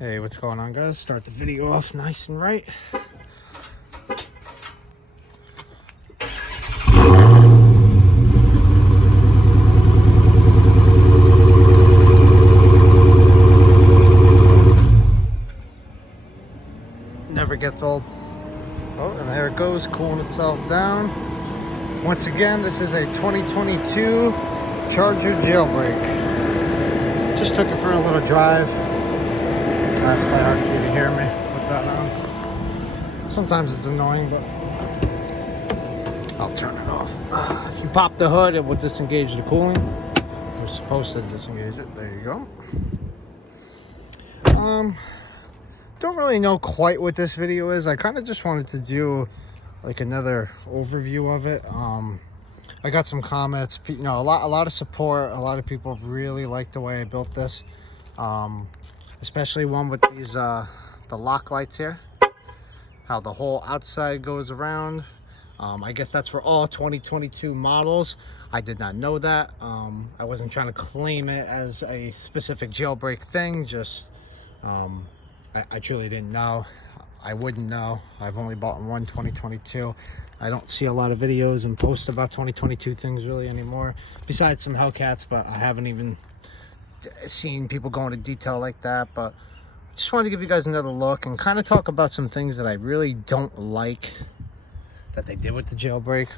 Hey, what's going on, guys? Start the video off nice and right. Never gets old. Oh, and there it goes, cooling itself down. Once again, this is a 2022 Charger Jailbreak. Just took it for a little drive. It's quite hard for you to hear me with that on. Sometimes it's annoying, but I'll turn it off. If you pop the hood, it will disengage the cooling. You're supposed to disengage it. There you go. Don't really know quite what this video is. I kind of just wanted to do like another overview of it. I got some comments, you know, a lot of support. A lot of people really like the way I built this, especially one with these the lock lights here, how the whole outside goes around. I guess that's for all 2022 models. I did not know that. I wasn't trying to claim it as a specific Jailbreak thing, just I truly didn't know. I wouldn't know. I've only bought one 2022. I don't see a lot of videos and posts about 2022 things really anymore, besides some Hellcats, but I haven't even seen people go into detail like that. But I just wanted to give you guys another look and kind of talk about some things that I really don't like that they did with the Jailbreak.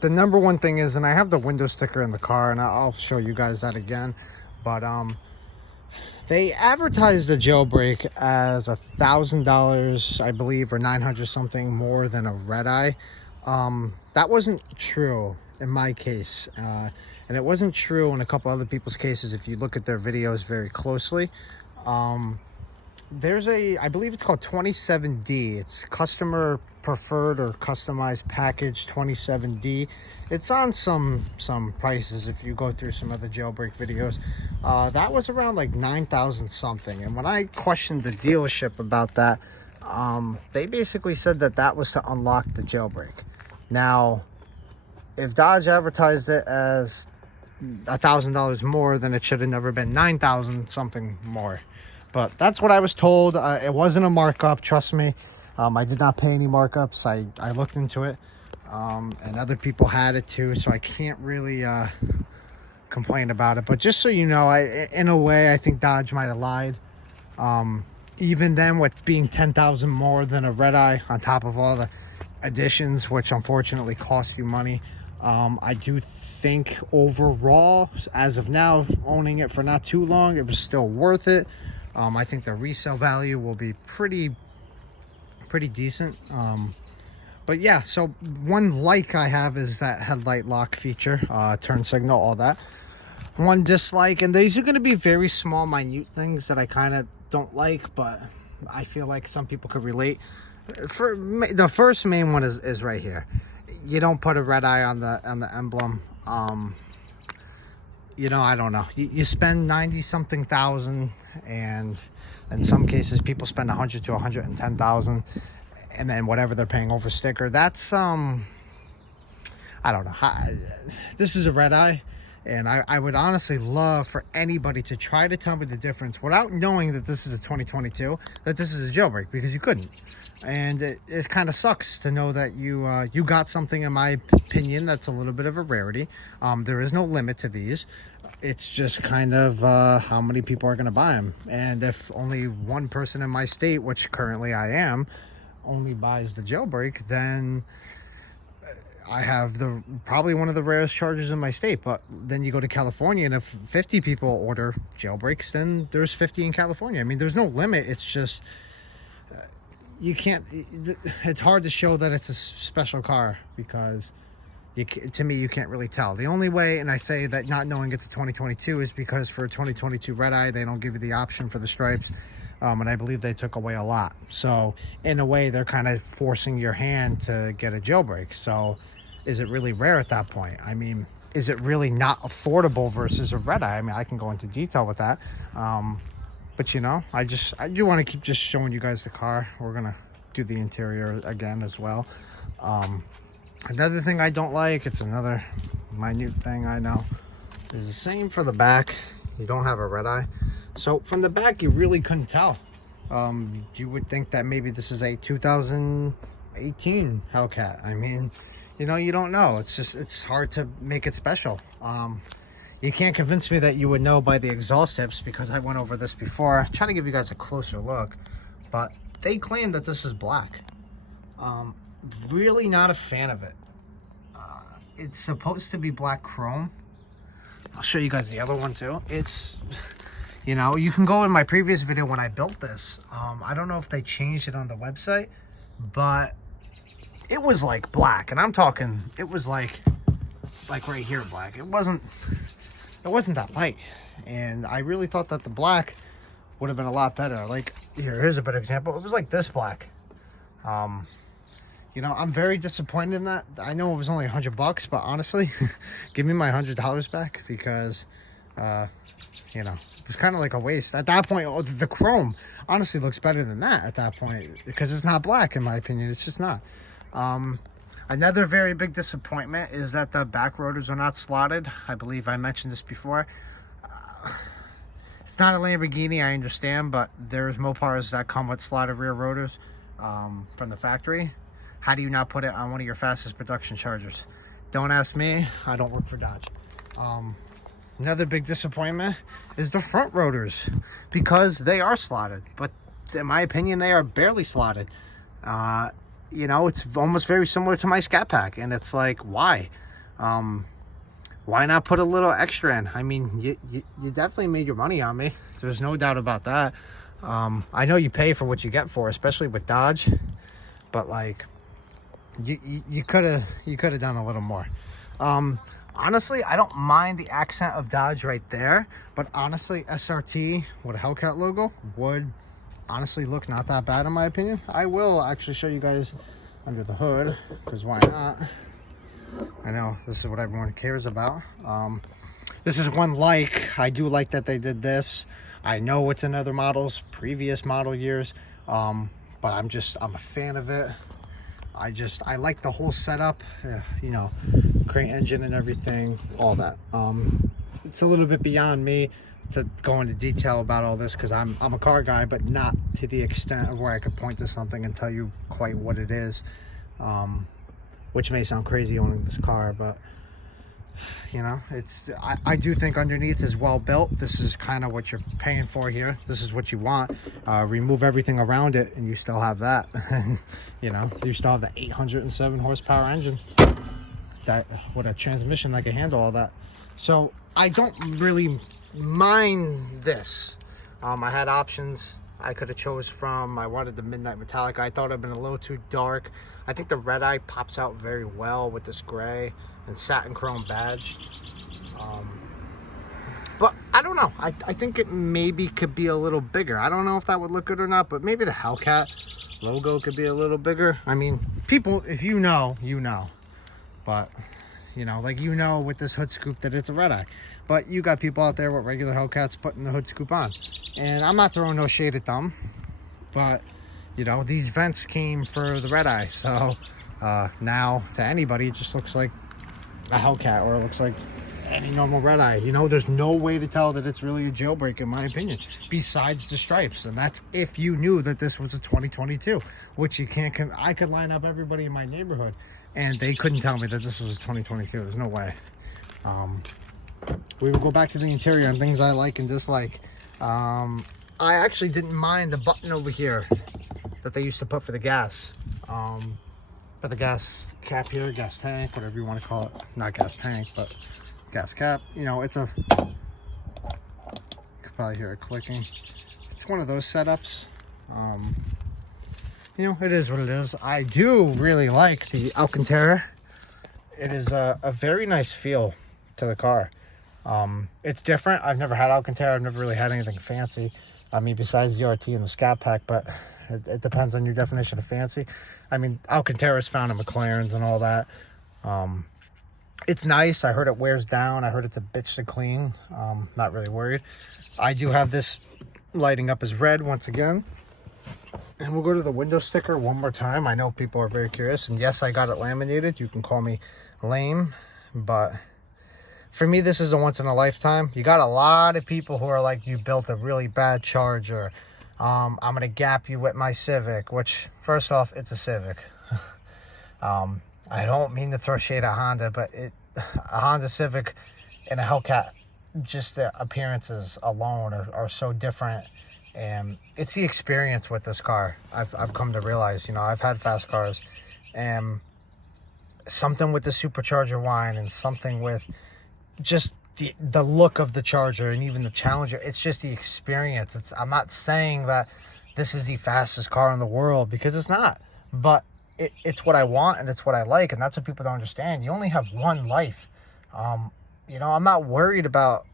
The number one thing is, and I have the window sticker in the car, and I'll show you guys that again, but they advertised the Jailbreak as $1,000, I believe, or 900 something more than a red eye. That wasn't true in my case, and it wasn't true in a couple other people's cases if you look at their videos very closely. There's I believe it's called 27D. It's customer preferred or customized package 27D. It's on some prices if you go through some other Jailbreak videos. That was around like 9,000 something. And when I questioned the dealership about that, they basically said that that was to unlock the Jailbreak. Now, if Dodge advertised it as $1,000 more, then it should have never been 9,000 something more. But that's what I was told. It wasn't a markup, trust me. I did not pay any markups. I looked into it, and other people had it too, so I can't really complain about it. But just so you know, in a way, I think Dodge might have lied. Even then, with being 10,000 more than a red eye on top of all the additions, which unfortunately cost you money, I do think overall, as of now, owning it for not too long, it was still worth it. I think the resale value will be pretty decent. But yeah, so one like I have is that headlight lock feature, turn signal, all that. One dislike, and these are going to be very small, minute things that I kind of don't like, but I feel like some people could relate. For the first main one is right here. You don't put a red eye on the emblem. You know, I don't know. You spend 90 something thousand, and in some cases people spend 100 to 110,000, and then whatever they're paying over sticker. That's I don't know. This is a red eye, and I would honestly love for anybody to try to tell me the difference without knowing that this is a 2022, that this is a Jailbreak, because you couldn't. And it kind of sucks to know that you got something, in my opinion, that's a little bit of a rarity. There is no limit to these. It's just kind of how many people are going to buy them. And if only one person in my state, which currently I am, only buys the Jailbreak, then I have probably one of the rarest Chargers in my state. But then you go to California, and if 50 people order Jailbreaks, then there's 50 in California. I mean, there's no limit. It's just you can't. It's hard to show that it's a special car, because to me, you can't really tell. The only way, and I say that not knowing it's a 2022, is because for a 2022 red eye, they don't give you the option for the stripes. And I believe they took away a lot. So in a way, they're kind of forcing your hand to get a Jailbreak. So is it really rare at that point? I mean, is it really not affordable versus a red eye? I mean, I can go into detail with that. But you know, I do want to keep just showing you guys the car. We're gonna do the interior again as well. Another thing I don't like, it's another minute thing, I know, is the same for the back. You don't have a red eye. So from the back, you really couldn't tell. You would think that maybe this is a 2018 Hellcat. I mean, you know, you don't know. It's just, it's hard to make it special. You can't convince me that you would know by the exhaust tips, because I went over this before. I'm trying to give you guys a closer look, but they claim that this is black. Really not a fan of it. It's supposed to be black chrome. I'll show you guys the other one too. It's, you know, you can go in my previous video when I built this. I don't know if they changed it on the website, but it was like black, and I'm talking, it was like right here black. It wasn't that light, and I really thought that the black would have been a lot better. Like, here's a better example. It was like this black. You know, I'm very disappointed in that. I know it was only $100, but honestly, give me my $100 back, because you know, it was kind of like a waste at that point. The chrome honestly looks better than that at that point, because it's not black, in my opinion. It's just not. Another very big disappointment is that the back rotors are not slotted. I believe I mentioned this before. It's not a Lamborghini, I understand, but there's Mopars that come with slotted rear rotors from the factory. How do you not put it on one of your fastest production Chargers? Don't ask me. I don't work for Dodge. Another big disappointment is the front rotors, because they are slotted, but in my opinion, they are barely slotted. You know, it's almost very similar to my Scat Pack, and it's like, why? Why not put a little extra in? I mean, you definitely made your money on me. There's no doubt about that. I know you pay for what you get for, especially with Dodge, but like, you could have done a little more. Honestly, I don't mind the accent of Dodge right there, but honestly, SRT with a Hellcat logo would honestly look not that bad, in my opinion. I will actually show you guys under the hood, because why not? I know this is what everyone cares about. This is one like. I do like that they did this. I know it's in other models, previous model years, but I'm a fan of it. I like the whole setup, you know, crate engine and everything, all that. It's a little bit beyond me to go into detail about all this, because I'm a car guy, but not to the extent of where I could point to something and tell you quite what it is, which may sound crazy owning this car, but you know, it's, I do think underneath is well built. This is kind of what you're paying for here. This is what you want. Remove everything around it and you still have that. You know, you still have the 807 horsepower engine that with a transmission that can handle all that. So I don't really mind this. I had options I could have chose from. I wanted the midnight metallic. I thought it had been a little too dark. I think the red eye pops out very well with this gray and satin chrome badge. But I don't know. I think it maybe could be a little bigger. I don't know if that would look good or not, but maybe the Hellcat logo could be a little bigger. I mean, people, if you know, you know. But you know, like, you know, with this hood scoop that it's a red eye, but you got people out there with regular Hellcats putting the hood scoop on, and I'm not throwing no shade at them, but you know, these vents came for the red eye, so now to anybody it just looks like a Hellcat, or it looks like any normal red eye. You know, there's no way to tell that it's really a Jailbreak, in my opinion, besides the stripes, and that's if you knew that this was a 2022, which you can't. I could line up everybody in my neighborhood and they couldn't tell me that this was 2022. There's no way. We will go back to the interior and things I like and dislike. I actually didn't mind the button over here that they used to put for the gas. For the gas cap here, gas tank, whatever you want to call it. Not gas tank, but gas cap. You know, it's a, you could probably hear it clicking. It's one of those setups. You know, it is what it is. I do really like the Alcantara. It is a very nice feel to the car. It's different. I've never had Alcantara. I've never really had anything fancy. I mean, besides the RT and the Scat Pack, but it depends on your definition of fancy. I mean, Alcantara's found in McLaren's and all that. It's nice. I heard it wears down. I heard it's a bitch to clean. Not really worried. I do have this lighting up as red once again. And we'll go to the window sticker one more time. I know people are very curious. And yes, I got it laminated. You can call me lame, but for me, this is a once in a lifetime. You got a lot of people who are like, you built a really bad Charger. I'm going to gap you with my Civic, which, first off, it's a Civic. I don't mean to throw shade at Honda, but a Honda Civic and a Hellcat, just the appearances alone are so different. And it's the experience with this car. I've come to realize, you know, I've had fast cars, and something with the supercharger whine and something with just the look of the Charger and even the Challenger, it's just the experience. I'm not saying that this is the fastest car in the world, because it's not, but it's what I want and it's what I like, and that's what people don't understand. You only have one life. You know, I'm not worried about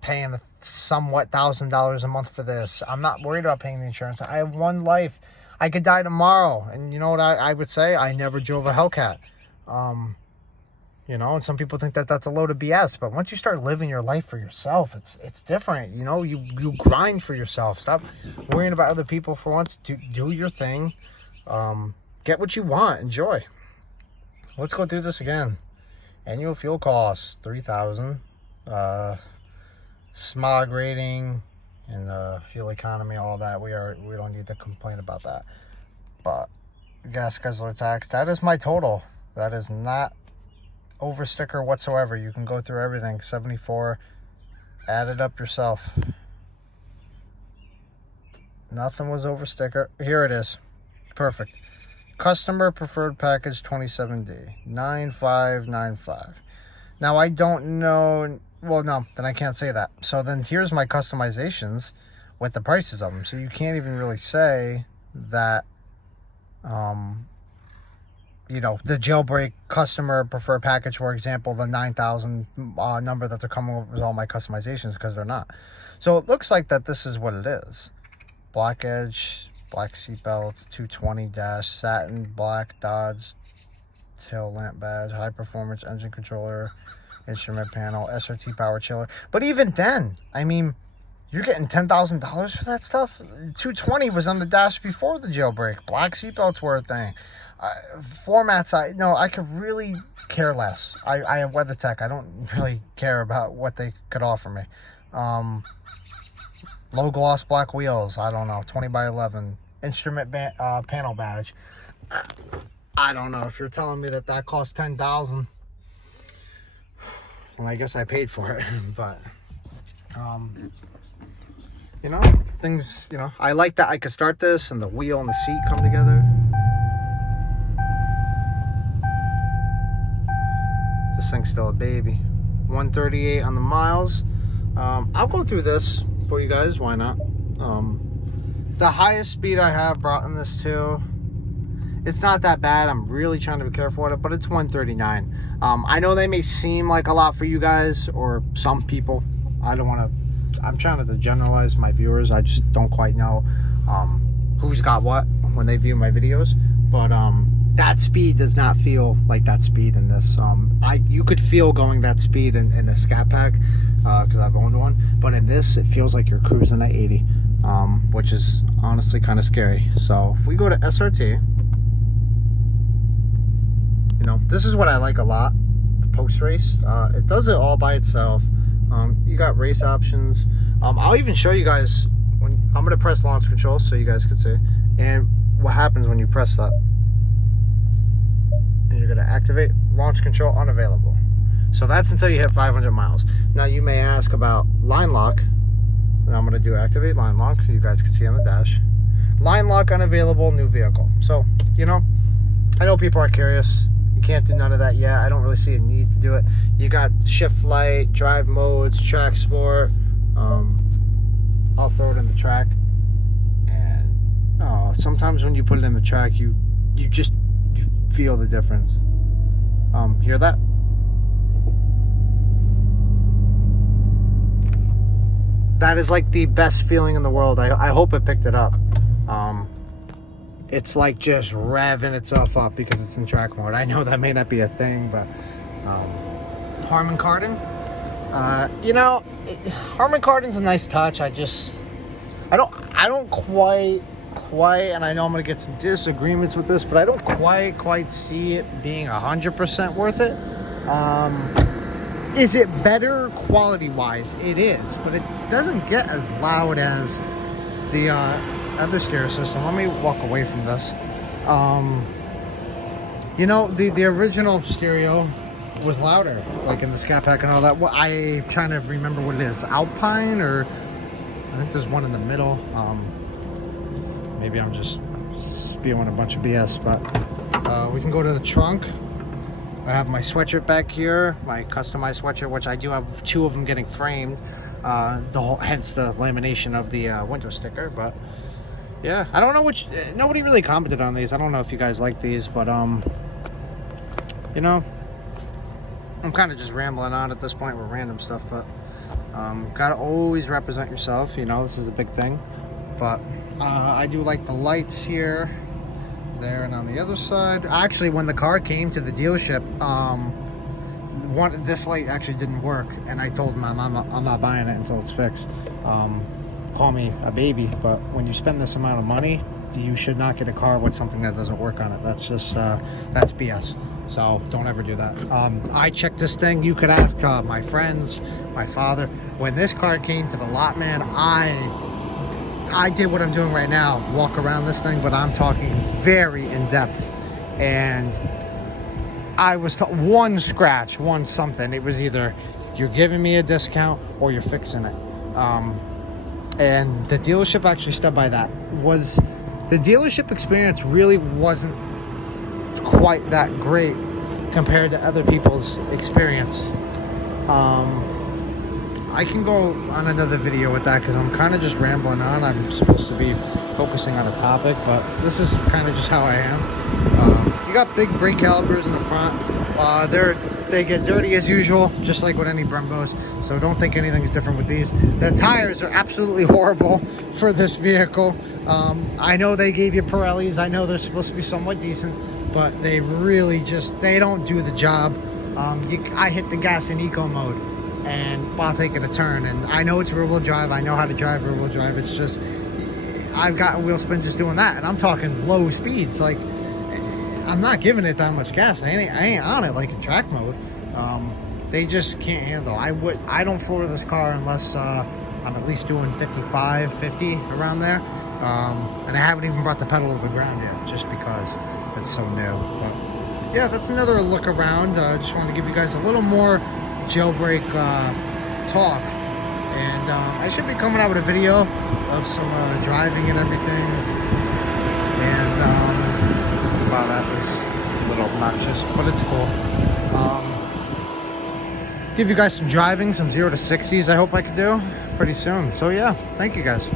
paying somewhat $1,000 a month for this. I'm not worried about paying the insurance. I have one life. I could die tomorrow, and you know what I would say? I never drove a Hellcat. You know, and some people think that that's a load of BS, but once you start living your life for yourself, it's different. You know, you grind for yourself. Stop worrying about other people for once. Do your thing. Get what you want. Enjoy. Let's go through this again. Annual fuel costs $3,000. Smog rating and fuel economy, all that. We don't need to complain about that. But gas guzzler tax, that is my total. That is not over sticker whatsoever. You can go through everything. 74. Add it up yourself. Nothing was over sticker. Here it is. Perfect. Customer preferred package 27D 9595. Now I don't know. Well, no, then I can't say that. So then here's my customizations with the prices of them. So you can't even really say that, you know, the Jailbreak customer preferred package, for example, the 9,000 number that they're coming up with all my customizations, because they're not. So it looks like that this is what it is. Black edge, black seat belts, 220 dash, satin black Dodge tail lamp badge, high performance engine controller, instrument panel, SRT power chiller. But even then, I mean, you're getting $10,000 for that stuff. 220 was on the dash before the Jailbreak. Black seatbelts were a thing. Floor mats, I could really care less. I have WeatherTech. I don't really care about what they could offer me. Low gloss black wheels. I don't know. 20 by 11. Instrument panel badge. I don't know. If you're telling me that costs $10,000, well, I guess I paid for it. But you know, things, you know, I like that I could start this and the wheel and the seat come together. This thing's still a baby. 138 on the miles. I'll go through this for you guys. Why not? The highest speed I have brought in this too, it's not that bad. I'm really trying to be careful with it, but it's 139. I know they may seem like a lot for you guys or some people. I'm trying to generalize my viewers. I just don't quite know who's got what when they view my videos. But that speed does not feel like that speed in this. You could feel going that speed in a Scat Pack, because I've owned one. But in this, it feels like you're cruising at 80, which is honestly kind of scary. So if we go to SRT, you know, this is what I like a lot. The post race, it does it all by itself. You got race options. I'll even show you guys when I'm going to press launch control so you guys can see, and what happens when you press that. And you're going to activate launch control unavailable. So that's until you hit 500 miles. Now you may ask about line lock, and I'm going to do activate line lock. You guys can see on the dash. Line lock unavailable, new vehicle. So, you know, I know people are curious. You can't do none of that yet. I don't really see a need to do it. You got shift light, drive modes, track sport. I'll throw it in the track. And sometimes when you put it in the track, you feel the difference. Hear that? That is like the best feeling in the world. I hope it picked it up. It's like just revving itself up because it's in track mode. I know that may not be a thing, but Harman Kardon, you know, Harman Kardon's a nice touch. I don't quite, and I know I'm gonna get some disagreements with this, but I don't quite see it being 100% worth it. Is it better quality wise? It is, but it doesn't get as loud as the other stereo system. Let me walk away from this. You know, the original stereo was louder, like in the Scat Pack and all that. Well, I'm trying to remember what it is. Alpine, or I think there's one in the middle. Maybe I'm just spewing a bunch of BS, but we can go to the trunk. I have my sweatshirt back here, my customized sweatshirt, which I do have 2 of them getting framed. Hence the lamination of the window sticker. But yeah, I don't know which. Nobody really commented on these. I don't know if you guys like these, but you know, I'm kind of just rambling on at this point with random stuff. But gotta always represent yourself. You know, this is a big thing. But I do like the lights here, there, and on the other side. Actually, when the car came to the dealership, this light actually didn't work, and I told my mom I'm not buying it until it's fixed. Call me a baby, but when you spend this amount of money, you should not get a car with something that doesn't work on it. That's just that's BS. So don't ever do that. I checked this thing. You could ask my friends, my father. When this car came to the lot, man, I did what I'm doing right now, walk around this thing, but I'm talking very in depth. And I was one scratch, one something. It was either you're giving me a discount or you're fixing it. And the dealership actually stood by that. The dealership experience really wasn't quite that great compared to other people's experience. I can go on another video with that because I'm kind of just rambling on. I'm supposed to be focusing on a topic, but this is kind of just how I am. You got big brake calipers in the front. They get dirty as usual, just like with any Brembos, so don't think anything's different with these. The tires are absolutely horrible for this vehicle. I know they gave you Pirellis. I know they're supposed to be somewhat decent, but they really they don't do the job. I hit the gas in eco mode and while taking a turn, and I know it's rear-wheel drive. I know how to drive rear-wheel drive. It's just I've gotten wheel spin just doing that, and I'm talking low speeds. Like, I'm not giving it that much gas. I ain't on it like in track mode. They just can't handle. I don't floor this car unless I'm at least doing 55, 50 around there. And I haven't even brought the pedal to the ground yet, just because it's so new. But yeah, that's another look around. Just wanted to give you guys a little more Jailbreak talk. And I should be coming out with a video of some driving and everything. And wow, that was a little obnoxious, but it's cool. Give you guys some driving, some 0 to 60s I hope I could do pretty soon. So yeah, thank you guys.